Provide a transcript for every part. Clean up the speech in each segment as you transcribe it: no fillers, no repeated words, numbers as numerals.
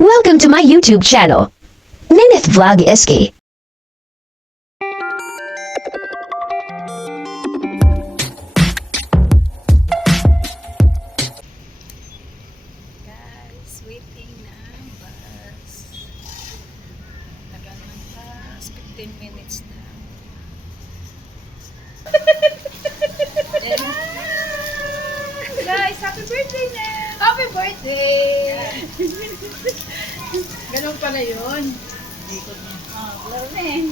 Welcome to my YouTube channel, Ninith Vlog SK. Guys, waiting na ang bus. Tagal ng bus, 15 minutes na. Guys, happy birthday na! Happy birthday! Ganun pala yun. Laro na eh.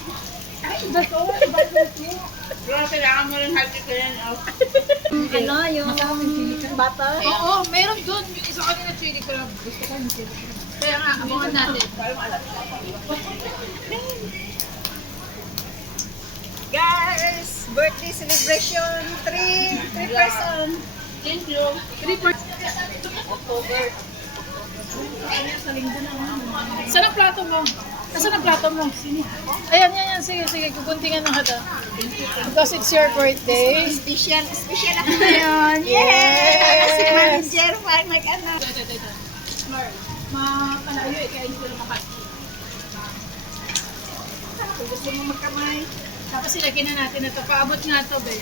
Ay, ba't ko? Birthday mo. Pero kailangan mo rin happy ka yan. Ano, yung bata? Oo, meron doon. Yung isa kanina chili ko lang. Gusto ko yung chili ko. Kaya nga, abangan natin. Guys, birthday celebration. 3 person. Thank you. 3 person. October. Saan ang plato mo? Nasaan ang plato mo? Ayan, yan. Sige. Kukuntingan ng hata. Because it's your birthday. Special ako ngayon. Yes! Si manager, parang mag-ano. Ito. Makalayo eh, kaya hindi ko lang makat. Kung gusto mo magkamay. Tapos ilagyan na natin ito. Paabot nga ito, be.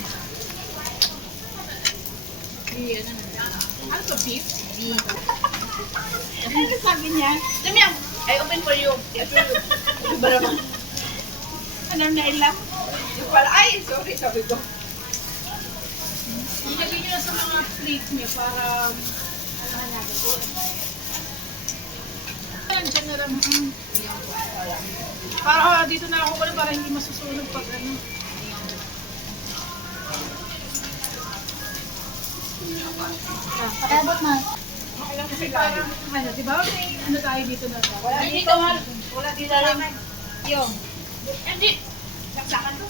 Ano na? Ano to, beef? Ano sabi niya? Damiang, I open for you. Ano ba naman? Ano na ilap? Yung pala, ay, sorry, sabi ko. Ilagay nyo na sa mga plate niyo para, ano natin. Ayan, dyan na lang. Para dito na ako wala para hindi masusunog pag ano. Patabot na. Alam kasi parang, ano, di ba? May ano tayo dito na. Wala dito. Wala dito lang. Yung. Hindi. Saksakan to.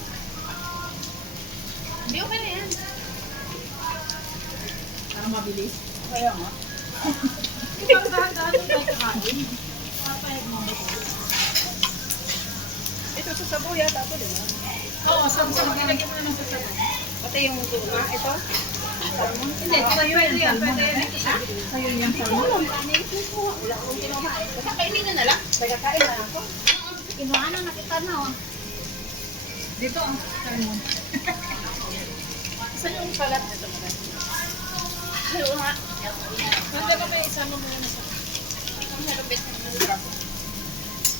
Hindi, okay na yan. Para mabilis. Kaya nga. Hindi, parang dahan-dahan yung tayo kakain. Papayag mo. Ito sa sabaw yata po, di ba? Oo, sabog-sabog. Ilagyan mo na ng sasabaw. Pati yung tuna, ito. Hindi, pwede yan. Pwede dito sa Ayun yung salmon. Wala akong kinumain. Kainin na lang. Nagkakain na ako. Kinuha na nakita na oh. Dito ang salmon. Saan yung salat nito mo? Ayun nga. Manda ka may isama mo na sa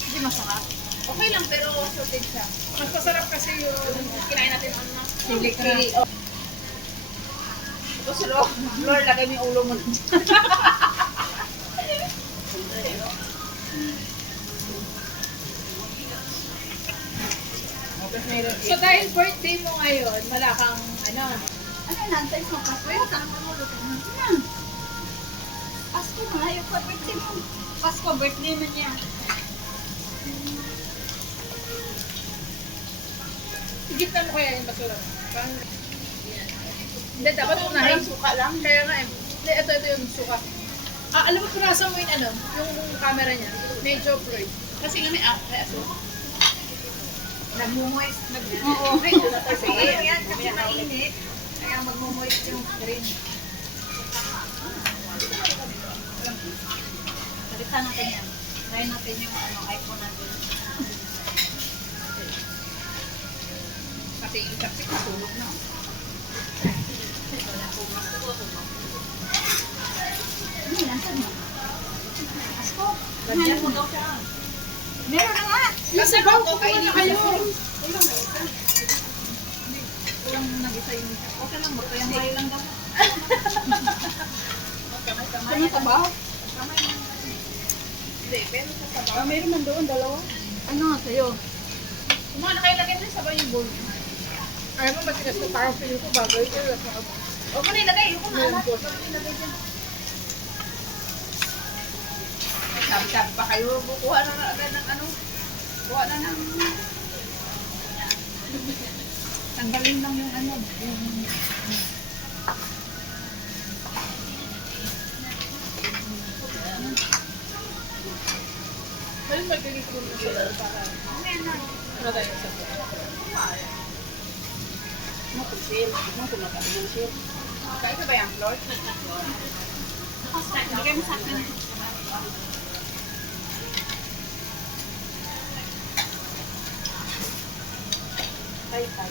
hindi masarap. Okay lang pero shortage siya. Mas masarap kasi yung kinain natin ano. Chili. Ito sa Lord, lagay mo yung ulo mo. So dahil birthday mo ngayon, wala kang ano. Ano yung nantay mo? Pasko yun? Saan ka mo luto? Pasko na, yung birthday mo. Pasko, birthday mo niya. Higit na mo kaya yung basura mo. Parang, hindi, dapat unahin. Suka lang. Kaya nga eh. Hindi, ito yung suka. Alam mo, punasan mo yung ano, yung camera niya. Medyo blurred. Kasi nga may aso. Nagmumoist. Oo. Kasi yan, kasi mainit. Kaya magmumoist yung screen. Palitan natin yan. Try natin yung iPhone natin. Kasi yung saksik matulog na. Ano, nasan mo? Asko, ganyan mo daw siya. Meron na nga. Kasi ba, kukuha na kayo. Walang nag-isa yung okay lang mo. Kaya may lang daw. Kamay sa baho? Hindi, pero sa sabaw. Mayroon man doon, dalawa. Ano nga sa'yo? Kung mga nakailagay na sabaw yung bowl. Ayaw mo matigas na parang feel ko bagay ko. Huwag mo na ilagay. Yung kumaalat. Sabi-sabi pa kayo, bukuha na agad ng ano. Bukuha na ng... Tanggalin lang yung ano. Yung... Ngayon magkikita na sila para... Ano tayo sa Makusil. Makumakain ng shit. Kaya ka ba yung floor? Bigay mo sa akin. Tagaytay.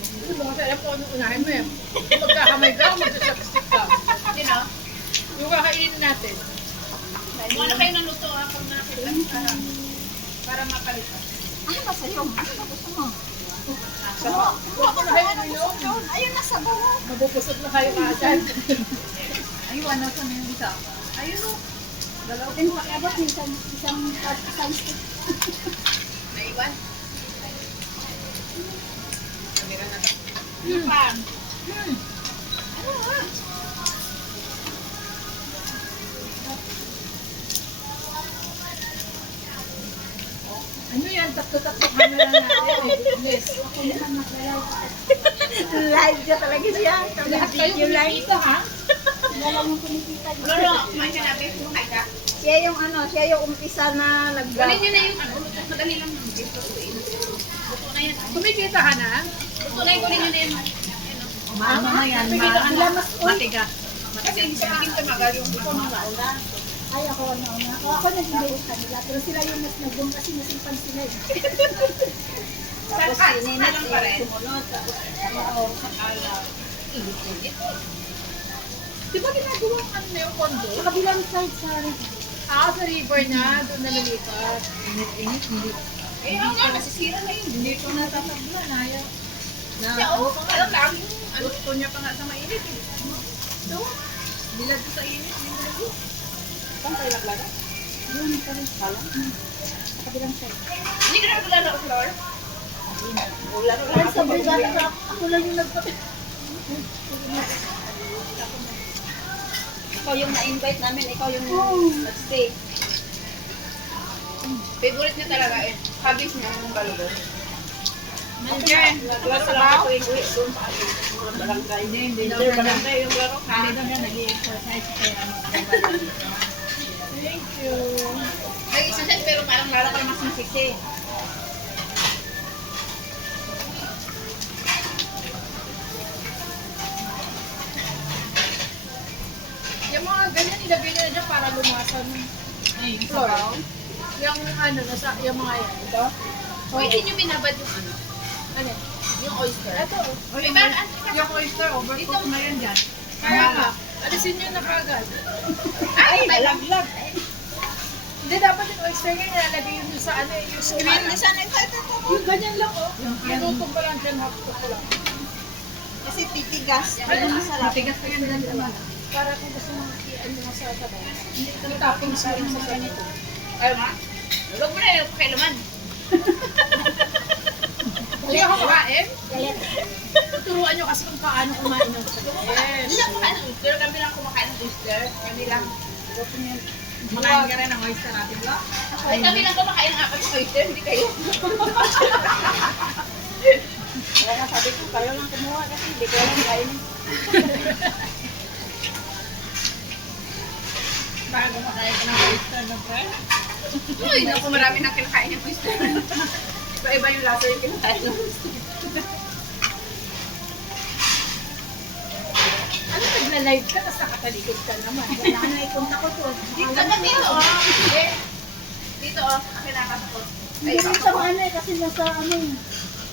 Hindi mo kasi alam kung ano unahin mo eh. Kung magkakamay ka, mag-chopstick ka. You know? Yung kakainin natin. Wala kayo naluto pag nakita para mapalitan. Ano ba sa'yo? Ano ba gusto mo? Huwag ko na kayo uminom. Ayun, nasa bawa. Mabubusog na kayo kaagad. Ayun, ano sa mga isa? Ayun o. Dalawa. Din pakiabot ng isang stick. Naiwan? Kamera na ito. Ano pa? Ano nga? Ano yan? Tatlo-tatlo camera natin. Yes. Live ka talaga siya. Lahat kayo kumikita ha? Wala mong kumikita. Lolo, kumain ka natin. Kumain ka. Siya yung siya yung umpisa na nag-vlog. Kunin nyo na yung ano, madali lang naman dito. Luto na yan. Kumikita ka na? Luto na yung kunin nyo na yan. Ano na yan? Matiga. Kasi hindi sa pagiging tumagal yung Ay, ako Ako nag-email sa kanila. Pero sila yung mas nag-boom kasi nasimpan sila eh. Tapos sinina lang pa rin. Sumunod. Di ba ginagawa ang ano na yung condo? Sa kabilang side sa Sa river na, doon na lilipat. init-init. Hindi. Eh, oo nga, nasisira na yun. Hindi ko natatabla. Naya. Siya, oo, alam lang, ano, Gusto niya pa nga sa mainit eh. So, bilad ko sa init. Saan kayo naglaga? Yun, sa rin. Kala? Sa kabilang side. hindi ka na naglaro, Flor. Laro lang sa brigada. Ako lang yung nagpapit. Ikaw yung na-invite namin. Ikaw yung nag-stay. Favorite niya talaga eh. Habis niya yung balubon. Manager, naglaro lang ako yung uwi doon sa atin. Barangay. Hindi daw barangay yung laro. Hindi daw niya nag-exercise. Thank you. Nag-exercise pero parang lalo ka mas masisi. Yung mga ganyan, ilagay nyo na dyan para lumasan. Ay, yung Floor. sabaw. Yung ano, yung mga yan. Ito? O hindi nyo binabad yung ano, Ano? yung oyster. Ito. May parang Yung oyster, overcook na yan dyan. Kaya nga. Alisin nyo na kagad. Ay, nalaglag. Hindi, dapat yung oyster nga nilalagay yun sa ano, yung Screen suman. na sana ito. Yung ganyan lang, oh. Pinutong ko lang dyan, hapto ko lang. Kasi titigas. Pero masarap. Titigas ko yan dyan naman. Para kung gusto mo i-ano mo sa sabaw. Hindi ito tapon sa rin sa ganito. Ay, ma. Huwag mo na yung pakailaman. Hindi ako kumain. Tuturuan nyo kasi kung paano kumain ng sabaw. Hindi lang kumakain ng oyster. Kami lang kumakain ng oyster. Kami lang. Makain ka rin ng oyster natin, Bla? Ay, kami lang kumakain ng apat ng oyster. Hindi kayo. Kaya nga sabi ko, kayo lang kumuha kasi hindi ko lang kainin. Bago makain ka ng oyster ng friend? Uy, naku, marami nang kinakain ng oyster. Iba-iba yung lasa yung kinakain ng oyster. Ano, nagla-live ka, tapos nakatalikod ka naman. Wala na ipunta ko to. Dito ba dito, oh? Hindi. Dito, oh. Akin nakasakot. Hindi rin sa ano eh, kasi nasa ano eh.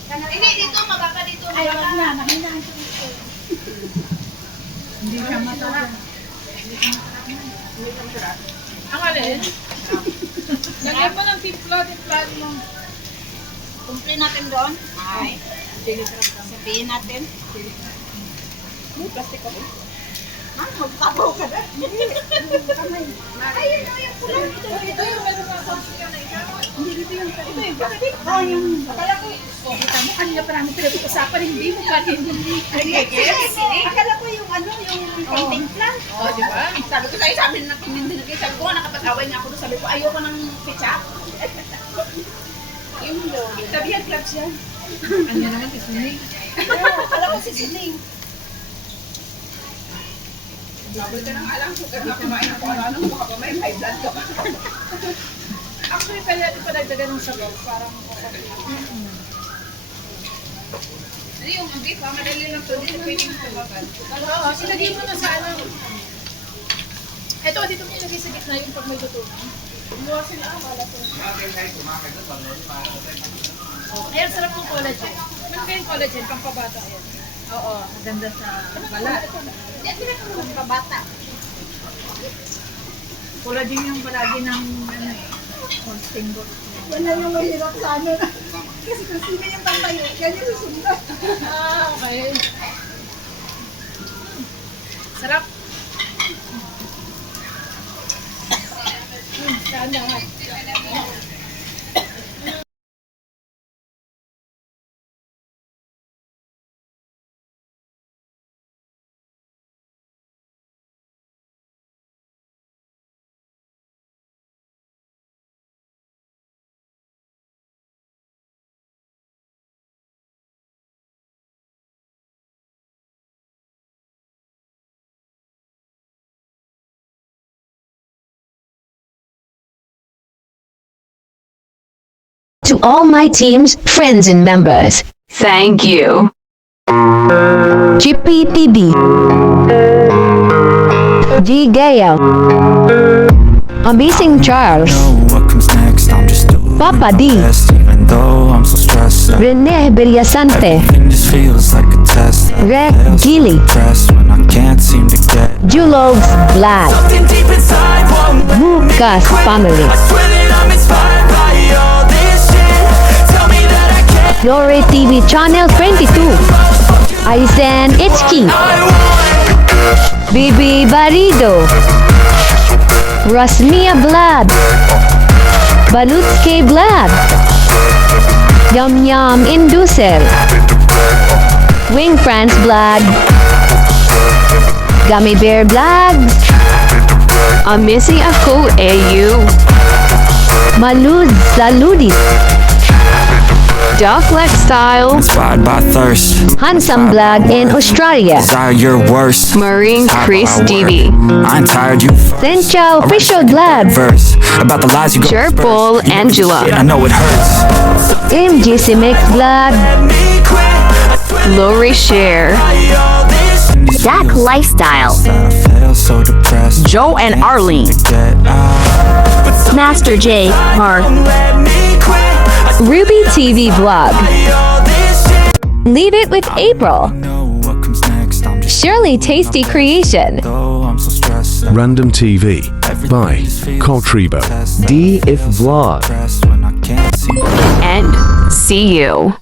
Hindi, dito. Mababa dito. Ay, wag Mababa. na, nahinaan ko ito. Hindi siya masarap. Ang alin? Lagyan mo ng timpla mo. Kumple natin doon. Ay. Sabihin natin. May plastic ako. Ha? Magpapaw ka na? Hindi. Kamay. Ayun na yung pula. Ito yung meron mga sauce na ikaw. Hindi dito yung ito yung plastic. Oh, yung... Akala ko, kita mo, kanina pa namin pinag-uusapan, hindi mo pa rin. Akala ko yung ano, yung painting plant. Oh, di ba? Sabi ko sa'yo, sabi na pinindin na sabi ko nga nakapag-away niya ako doon. Sabi ko, ayoko ng ketchup. Yung doon. Sabi yan, clubs yan. Ano naman si Suning? Akala ko si Sining. Babal ka nang alam kung kaya kumain ako. Ano, baka pa may high blood ka pa. Actually, pwede natin padagdagan ng sabaw, parang okay. yung beef, madali lang to. Hindi pwedeng tumagal. Oo, ilagay mo na sa ano. Ito, dito mo ilagay sa gitna yung pag may tutunan. Kumuha sila, wala sila. Ayan, sarap ng collagen. Ano ba yung collagen? Pampabata yan. Oo, maganda sa balat. Hindi pa bata. Pula din yung palagi ng ano eh, consting book. Wala yung mahirap sa ano. Kasi kung sino yung tatayo, yan yung susunod. Ah, okay. Sarap. Dahan-dahan. To all my team's friends and members, thank you. Chippy TV, G Gale, Amazing Charles, What comes next? I'm just doing Papa D, my best, even though I'm so stressed out. Rene Villasante, Everything just feels like a test. I Rec fail so Gilly, depressed when I can't seem to get Julogs Vlad, something deep inside won't let me Lucas quit. family, I swear that I'm inspired by all this shit. Tell me that I can't. Lore TV Channel 22, Aizen Ichki, Bibi Barido, Rasmia Vlad, Balutske Vlad, Yum Yum Inducer, Wing France Vlad, Gummy Bear Vlogs, Amisi Ako AU, Malud Saludis, Doc Style, Inspired by thirst. Handsome Vlog in Australia, Desire your worst. Marine Tired Chris of my TV, work. I ain't tired, you first. Senchao I Official write Vlog, verse about the lies you go Jerpol disperse. You Angela. shit, I know it hurts. MGC Mix Vlog, Let me quit. I swear Lori Share, that all this Zach Lifestyle, that I feel so depressed. Joe and Arlene, To get out. But Master J, Mark, don't let me quit. I swear Ruby TV Vlog, all this shit. Leave It with April, Know what comes next. I'm just Shirley Tasty Creation, though I'm so stressed out. Random TV by Coltribo. Test D if Vlog. stressed when I can't seem to and see you.